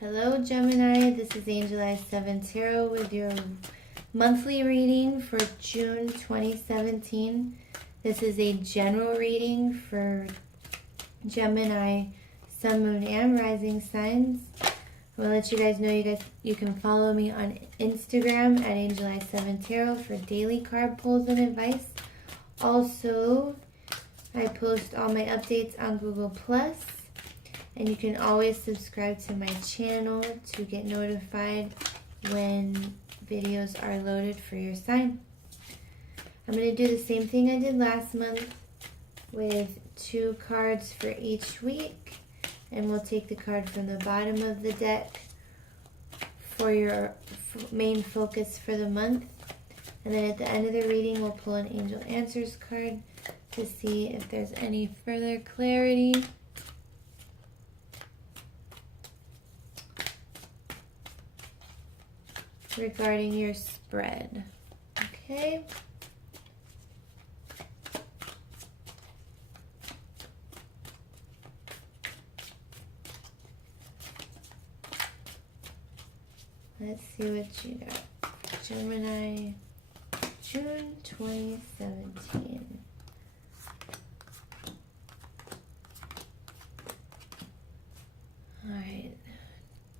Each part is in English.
Hello Gemini, this is Angel 7 Tarot with your monthly reading for June 2017. This is a general reading for Gemini, Sun, Moon, and Rising signs. I'm going to let you guys know you can follow me on Instagram at Angel 7 Tarot for daily card pulls and advice. Also, I post all my updates on Google+. And you can always subscribe to my channel to get notified when videos are loaded for your sign. I'm going to do the same thing I did last month with 2 cards for each week. And we'll take the card from the bottom of the deck for your main focus for the month. And then at the end of the reading, we'll pull an Angel Answers card to see if there's any further clarity. Regarding your spread. Okay. Let's see what you got. Gemini, June 2017. All right.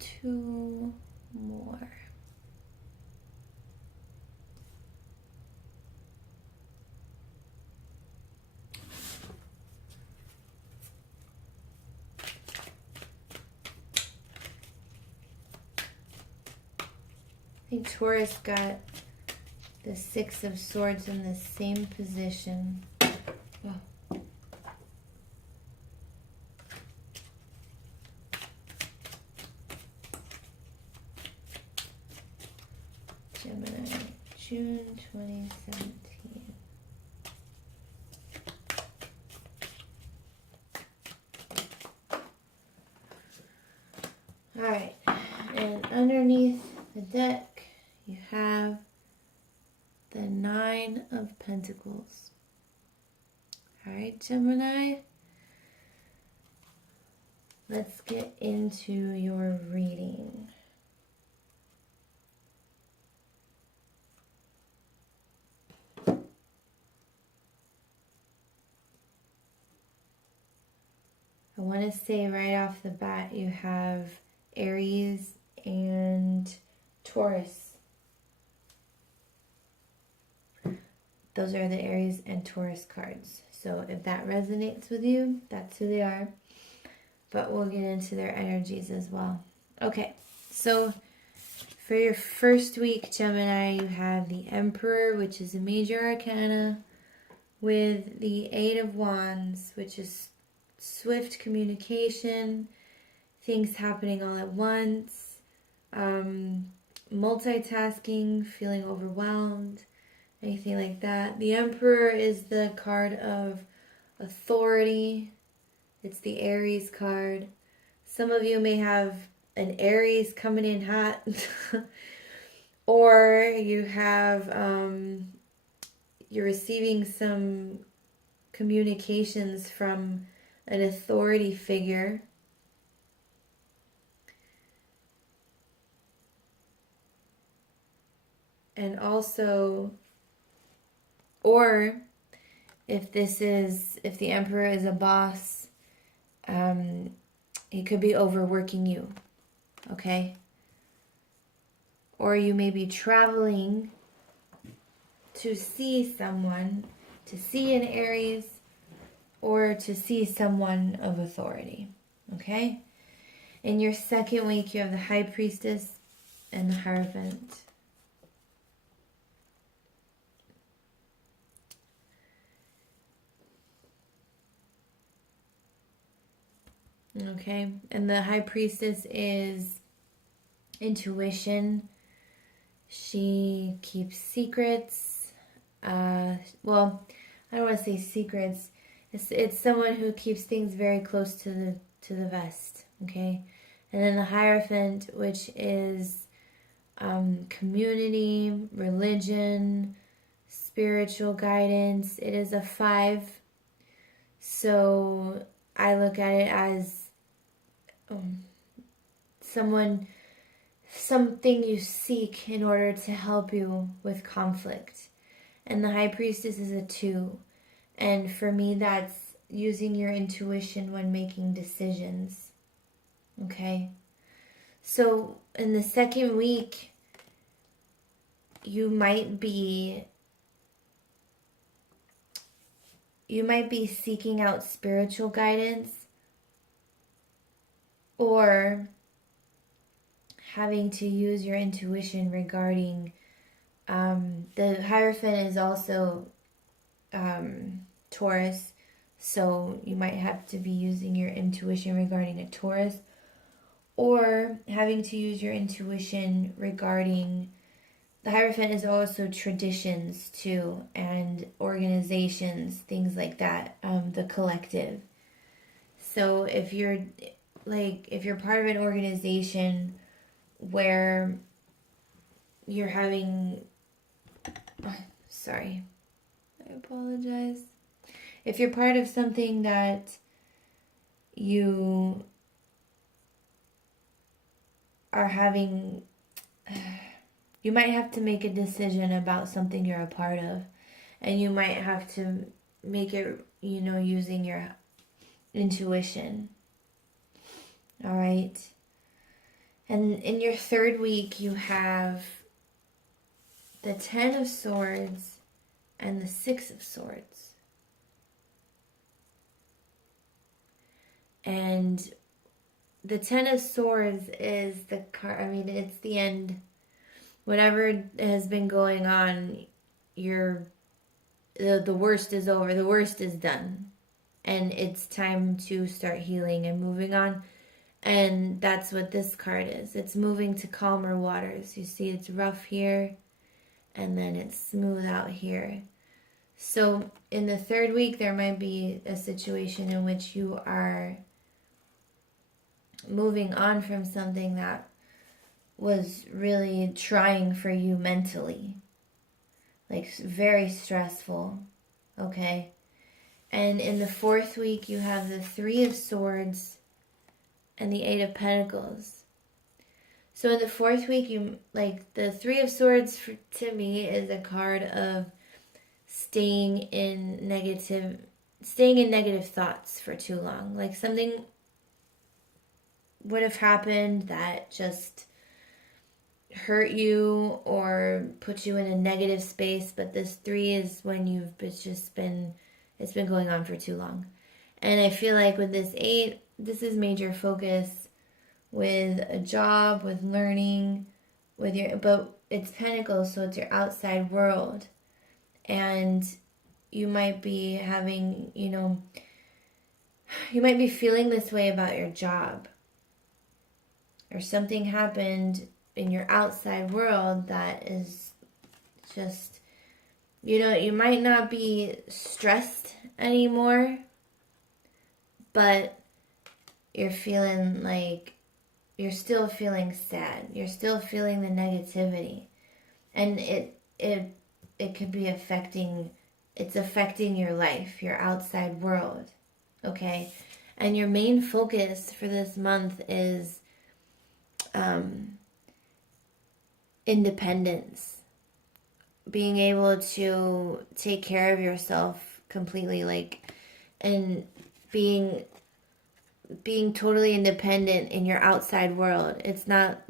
2 more. I think Taurus got the 6 of Swords in the same position. Oh. Gemini, June 2017. All right, and underneath the deck, you have the 9 of Pentacles. All right, Gemini. Let's get into your reading. I want to say right off the bat, you have Aries and Taurus. Those are the Aries and Taurus cards. So if that resonates with you, that's who they are. But we'll get into their energies as well. Okay, so for your first week, Gemini, you have the Emperor, which is a major arcana, with the 8 of Wands, which is swift communication, things happening all at once, multitasking, feeling overwhelmed, anything like that. The Emperor is the card of authority. It's the Aries card. Some of you may have an Aries coming in hot. Or you have, you're receiving some communications from an authority figure. And also, or if the Emperor is a boss, he could be overworking you, okay? Or you may be traveling to see someone, to see an Aries, or to see someone of authority, okay? In your second week, you have the High Priestess and the Hierophant. Okay, and the High Priestess is intuition. She keeps secrets. Well, I don't want to say secrets. It's someone who keeps things very close to the vest. Okay, and then the Hierophant, which is community, religion, spiritual guidance. It is a 5, so I look at it as something you seek in order to help you with conflict. And the High Priestess is a 2. And for me, that's using your intuition when making decisions. Okay? So in the second week, you might be seeking out spiritual guidance, or having to use your intuition regarding the Hierophant is also Taurus, so you might have to be using your intuition regarding a Taurus, or having to use your intuition regarding, the Hierophant is also traditions too, and organizations, things like that, the collective. So if you're part of an organization where you're having, sorry, I apologize. If you're part of something that you are having, you might have to make a decision about something you're a part of, and you might have to make it, using your intuition. All right. And in your third week, you have the 10 of Swords and the 6 of Swords. And the 10 of Swords is the card, it's the end. Whatever has been going on, the worst is over. The worst is done. And it's time to start healing and moving on. And that's what this card is. It's moving to calmer waters. You see it's rough here, and then it's smooth out here. So in the third week, there might be a situation in which you are moving on from something that was really trying for you mentally. Like very stressful. Okay? And in the fourth week, you have the 3 of Swords and the 8 of Pentacles. So in the fourth week, the 3 of Swords to me is a card of staying in negative thoughts for too long. Like something would have happened that just hurt you or put you in a negative space, but this 3 is when it's been going on for too long. And I feel like with this 8, this is major focus with a job, with learning, but it's Pentacles, so it's your outside world. And you might be having, you might be feeling this way about your job. Or something happened in your outside world that is just, you might not be stressed anymore, but you're feeling like you're still feeling sad. You're still feeling the negativity. And it could be affecting your life, your outside world. Okay? And your main focus for this month is independence. Being able to take care of yourself completely, and being totally independent in your outside world. It's not,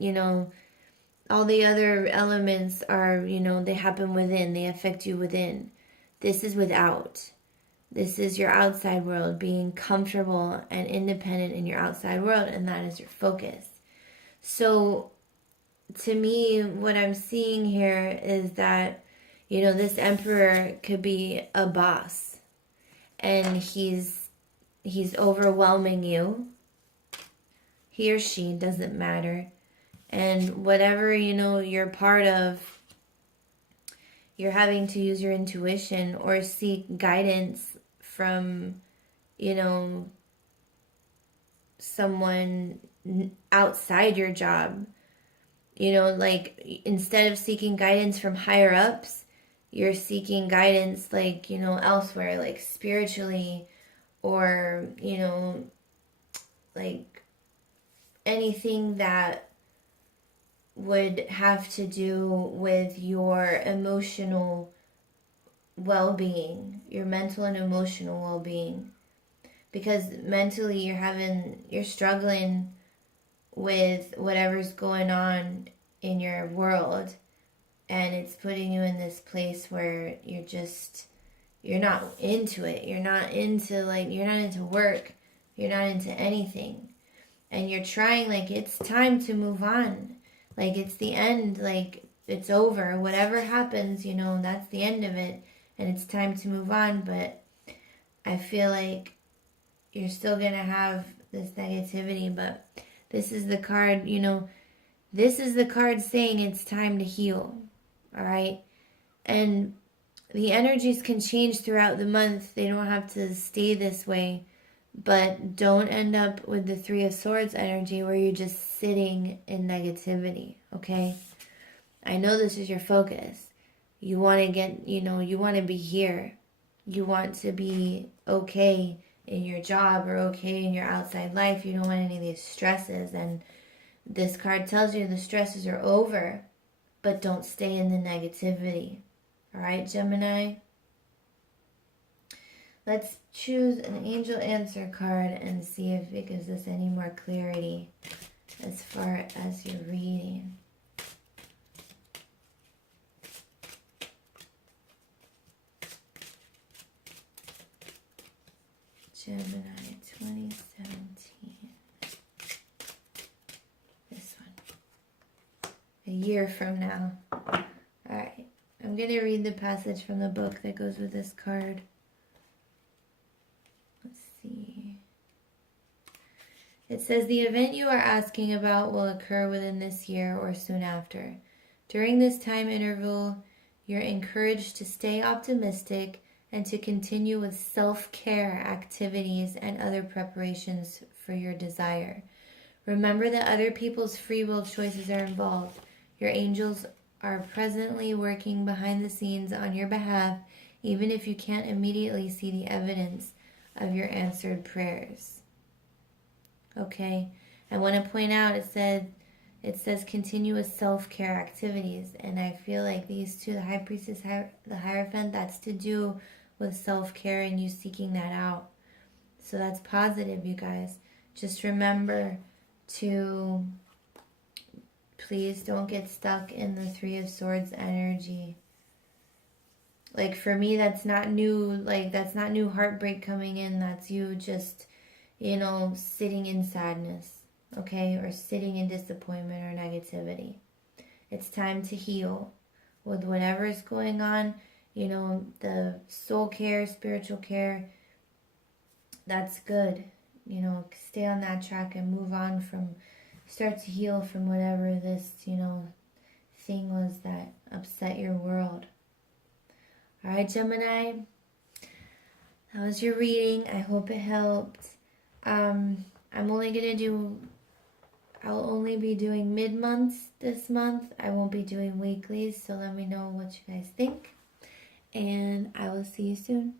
all the other elements are, they happen within, they affect you within. This is without. This is your outside world, being comfortable and independent in your outside world, and that is your focus. So, to me, what I'm seeing here is that, this Emperor could be a boss, and he's overwhelming you. He or she, doesn't matter. And whatever, you're part of, you're having to use your intuition or seek guidance from, someone outside your job. Instead of seeking guidance from higher ups, you're seeking guidance, elsewhere, spiritually, or, anything that would have to do with your emotional well-being, your mental and emotional well-being. Because mentally you're struggling with whatever's going on in your world, and it's putting you in this place where you're not into it. You're not into work. You're not into anything. And you're trying, like, it's time to move on. Like, it's the end. Like, it's over. Whatever happens, that's the end of it. And it's time to move on. But I feel like you're still going to have this negativity. But this is the card, this is the card saying it's time to heal. All right? And the energies can change throughout the month. They don't have to stay this way. But don't end up with the Three of Swords energy where you're just sitting in negativity, okay? I know this is your focus. You want to get, you want to be here. You want to be okay in your job or okay in your outside life. You don't want any of these stresses. And this card tells you the stresses are over, but don't stay in the negativity. All right, Gemini? Let's choose an angel answer card and see if it gives us any more clarity as far as your reading. Gemini 2017. This one. A year from now. Alright. I'm going to read the passage from the book that goes with this card. It says, the event you are asking about will occur within this year or soon after. During this time interval, you're encouraged to stay optimistic and to continue with self-care activities and other preparations for your desire. Remember that other people's free will choices are involved. Your angels are presently working behind the scenes on your behalf, even if you can't immediately see the evidence of your answered prayers. Okay, I want to point out it says continuous self-care activities, and I feel like these two, the High Priestess, the Hierophant, that's to do with self-care and you seeking that out. So that's positive, you guys. Just remember to please don't get stuck in the Three of Swords energy. Like, for me, that's not new, that's not new heartbreak coming in. That's you just, sitting in sadness, okay? Or sitting in disappointment or negativity. It's time to heal with whatever is going on. The soul care, spiritual care, that's good. Stay on that track and move on start to heal from whatever this, thing was that upset your world. All right, Gemini, that was your reading. I hope it helped. I'll only be doing mid-months this month. I won't be doing weeklies, so let me know what you guys think. And I will see you soon.